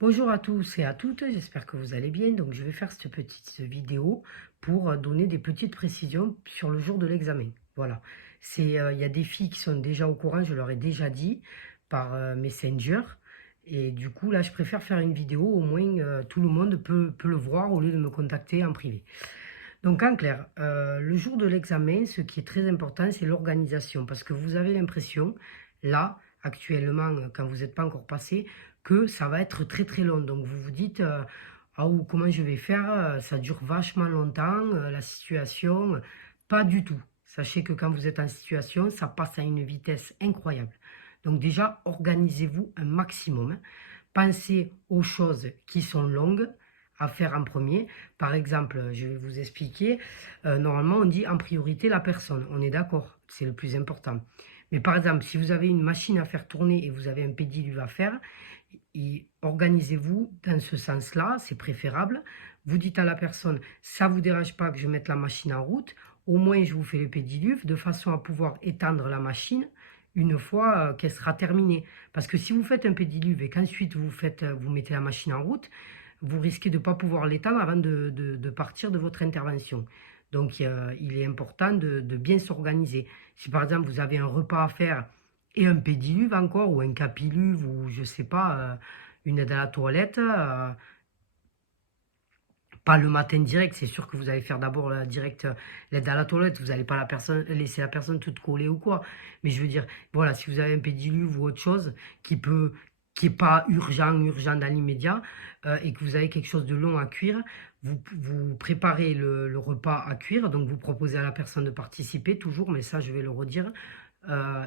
Bonjour à tous et à toutes, j'espère que vous allez bien. Donc je vais faire cette petite vidéo pour donner des petites précisions sur le jour de l'examen. Voilà, il y a des filles qui sont déjà au courant, je leur ai déjà dit par Messenger. Et du coup là je préfère faire une vidéo, au moins tout le monde peut le voir au lieu de me contacter en privé. Donc en clair, le jour de l'examen, ce qui est très important, c'est l'organisation. Parce que vous avez l'impression, là, actuellement, quand vous n'êtes pas encore passé, que ça va être très très long. Donc vous vous dites, ah ou comment je vais faire, ça dure vachement longtemps, la situation, pas du tout. Sachez que quand vous êtes en situation, ça passe à une vitesse incroyable. Donc déjà, organisez-vous un maximum, hein. Pensez aux choses qui sont longues à faire en premier. Par exemple, je vais vous expliquer. Normalement, on dit en priorité la personne. On est d'accord, c'est le plus important. Mais par exemple, si vous avez une machine à faire tourner et vous avez un pédiluve à faire, organisez-vous dans ce sens-là, c'est préférable. Vous dites à la personne, ça ne vous dérange pas que je mette la machine en route, au moins je vous fais le pédiluve de façon à pouvoir étendre la machine une fois qu'elle sera terminée. Parce que si vous faites un pédiluve et qu'ensuite vous mettez la machine en route, vous risquez de ne pas pouvoir l'étendre avant de partir de votre intervention. Donc il est important de bien s'organiser. Si par exemple vous avez un repas à faire et un pédiluve encore, ou un capiluve, ou je sais pas, une aide à la toilette, pas le matin direct, c'est sûr que vous allez faire d'abord direct l'aide à la toilette, vous n'allez pas laisser la personne toute collée ou quoi. Mais je veux dire, voilà, si vous avez un pédiluve ou autre chose qui est pas urgent dans l'immédiat, et que vous avez quelque chose de long à cuire, vous préparez le repas à cuire, donc vous proposez à la personne de participer toujours, mais ça je vais le redire,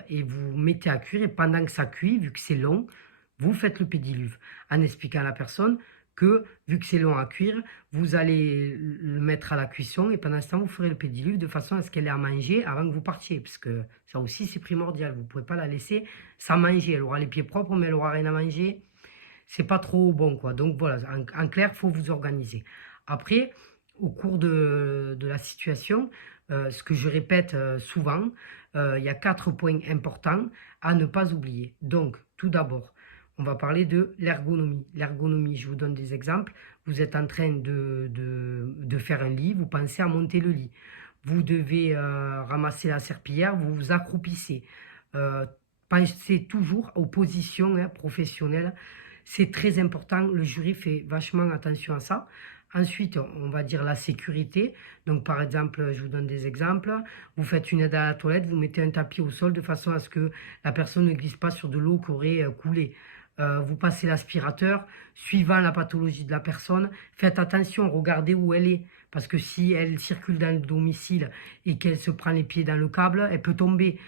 et vous mettez à cuire, et pendant que ça cuit, vu que c'est long, vous faites le pédiluve, en expliquant à la personne que, vu que c'est long à cuire, vous allez le mettre à la cuisson, et pendant ce temps, vous ferez le pédiluve de façon à ce qu'elle ait à manger avant que vous partiez, parce que ça aussi, c'est primordial. Vous ne pouvez pas la laisser sans manger. Elle aura les pieds propres, mais elle aura rien à manger. C'est pas trop bon, quoi. Donc voilà, en clair, il faut vous organiser. Après, au cours de la situation, ce que je répète souvent, il y a 4 points importants à ne pas oublier. Donc, tout d'abord, on va parler de l'ergonomie. L'ergonomie, je vous donne des exemples. Vous êtes en train de faire un lit, vous pensez à monter le lit. Vous devez ramasser la serpillière, vous vous accroupissez. Euh, Pensez toujours aux positions professionnelles. C'est très important, le jury fait vachement attention à ça. Ensuite, on va dire la sécurité. Donc, par exemple, je vous donne des exemples. Vous faites une aide à la toilette, vous mettez un tapis au sol de façon à ce que la personne ne glisse pas sur de l'eau qui aurait coulé. Vous passez l'aspirateur, suivant la pathologie de la personne. Faites attention, regardez où elle est. Parce que si elle circule dans le domicile et qu'elle se prend les pieds dans le câble, elle peut tomber.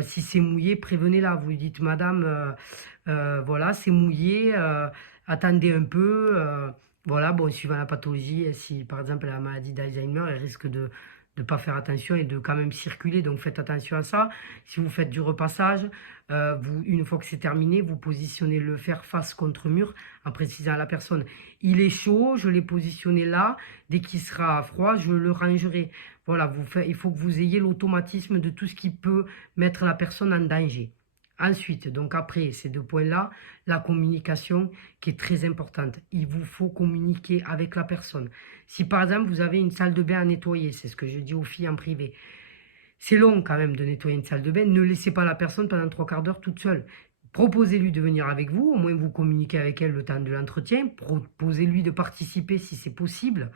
Si c'est mouillé, prévenez-la. Vous lui dites, madame, voilà, c'est mouillé, attendez un peu. Voilà, bon, suivant la pathologie, si par exemple la maladie d'Alzheimer, elle risque de ne pas faire attention et de quand même circuler, donc faites attention à ça. Si vous faites du repassage, une fois que c'est terminé, vous positionnez le fer face contre mur en précisant à la personne, il est chaud, je l'ai positionné là, dès qu'il sera froid, je le rangerai. Voilà, il faut que vous ayez l'automatisme de tout ce qui peut mettre la personne en danger. Ensuite, donc après ces 2 points-là, la communication qui est très importante. Il vous faut communiquer avec la personne. Si par exemple vous avez une salle de bain à nettoyer, c'est ce que je dis aux filles en privé, c'est long quand même de nettoyer une salle de bain, ne laissez pas la personne pendant 3 quarts d'heure toute seule. Proposez-lui de venir avec vous, au moins vous communiquez avec elle le temps de l'entretien, proposez-lui de participer si c'est possible.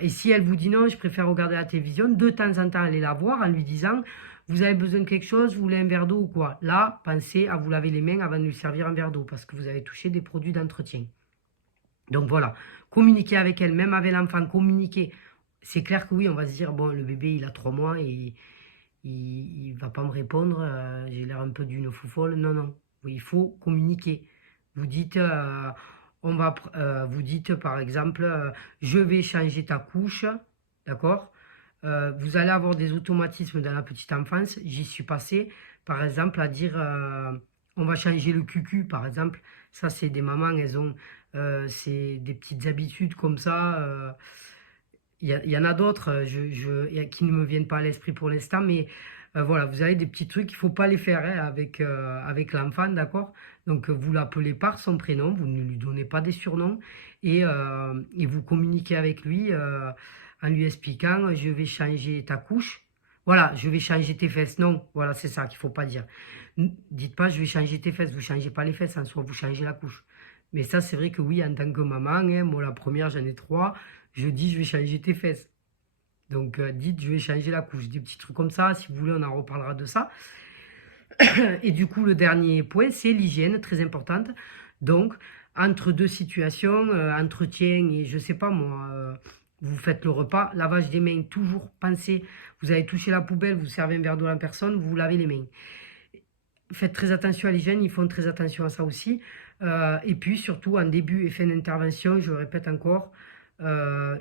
Et si elle vous dit non, je préfère regarder la télévision, de temps en temps, allez la voir en lui disant, vous avez besoin de quelque chose, vous voulez un verre d'eau ou quoi. Là, pensez à vous laver les mains avant de lui servir un verre d'eau, parce que vous avez touché des produits d'entretien. Donc voilà, communiquer avec elle, même avec l'enfant, communiquer. C'est clair que oui, on va se dire, bon, le bébé, il a 3 mois et il va pas me répondre, j'ai l'air un peu d'une foufole. Non, non, oui, il faut communiquer. Vous dites, vous dites par exemple, je vais changer ta couche, d'accord. Vous allez avoir des automatismes dans la petite enfance. J'y suis passé, par exemple, à dire, on va changer le cucu, par exemple. Ça, c'est des mamans, c'est des petites habitudes comme ça. Il y en a d'autres qui ne me viennent pas à l'esprit pour l'instant, mais Voilà, vous avez des petits trucs, il ne faut pas les faire hein, avec l'enfant, d'accord? Donc, vous l'appelez par son prénom, vous ne lui donnez pas des surnoms et vous communiquez avec lui en lui expliquant, je vais changer ta couche. Voilà, je vais changer tes fesses. Non, voilà, c'est ça qu'il ne faut pas dire. Dites pas, je vais changer tes fesses. Vous ne changez pas les fesses en soi, vous changez la couche. Mais ça, c'est vrai que oui, en tant que maman, hein, moi, la première, j'en ai 3, je dis, je vais changer tes fesses. Donc, dites, je vais changer la couche. Des petits trucs comme ça. Si vous voulez, on en reparlera de ça. Et du coup, le dernier point, c'est l'hygiène, très importante. Donc, entre deux situations, entretien et je sais pas moi, vous faites le repas, lavage des mains, toujours pensez, vous avez touché la poubelle, vous servez un verre d'eau à la personne, vous vous lavez les mains. Faites très attention à l'hygiène, ils font très attention à ça aussi. Et puis surtout, en début et fin d'intervention, je le répète encore, euh,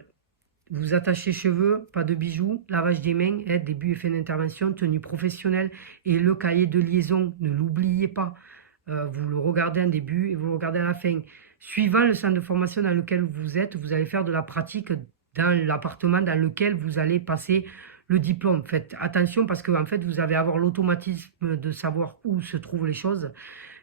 vous attachez les cheveux, pas de bijoux, lavage des mains, début et fin d'intervention, tenue professionnelle et le cahier de liaison, ne l'oubliez pas. Vous le regardez en début et vous le regardez à la fin. Suivant le centre de formation dans lequel vous êtes, vous allez faire de la pratique dans l'appartement dans lequel vous allez passer le diplôme. Faites attention parce que en fait, vous allez avoir l'automatisme de savoir où se trouvent les choses.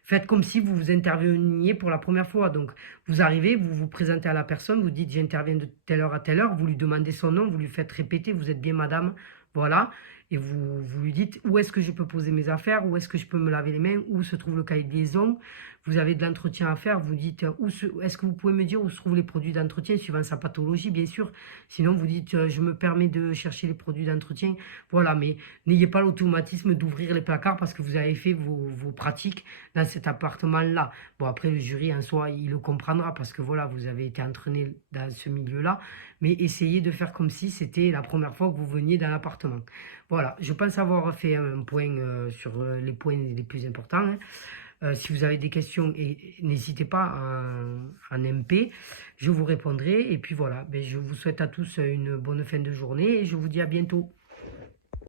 Faites comme si vous interveniez pour la première fois. Donc, vous arrivez, vous vous présentez à la personne, vous dites j'interviens de telle heure à telle heure, vous lui demandez son nom, vous lui faites répéter, vous êtes bien madame, voilà. Et vous lui dites où est-ce que je peux poser mes affaires, où est-ce que je peux me laver les mains, où se trouve le cahier de liaison. Vous avez de l'entretien à faire, vous dites est-ce que vous pouvez me dire où se trouvent les produits d'entretien, suivant sa pathologie, bien sûr. Sinon, vous dites je me permets de chercher les produits d'entretien. Voilà, mais n'ayez pas l'automatisme d'ouvrir les placards parce que vous avez fait vos pratiques dans cet appartement-là. Bon, après, le jury en soi, il le comprendra parce que voilà, vous avez été entraîné dans ce milieu-là. Mais essayez de faire comme si c'était la première fois que vous veniez dans l'appartement. Voilà, je pense avoir fait un point sur les points les plus importants. Hein. Si vous avez des questions, n'hésitez pas en MP, je vous répondrai. Et puis voilà, ben, je vous souhaite à tous une bonne fin de journée et je vous dis à bientôt.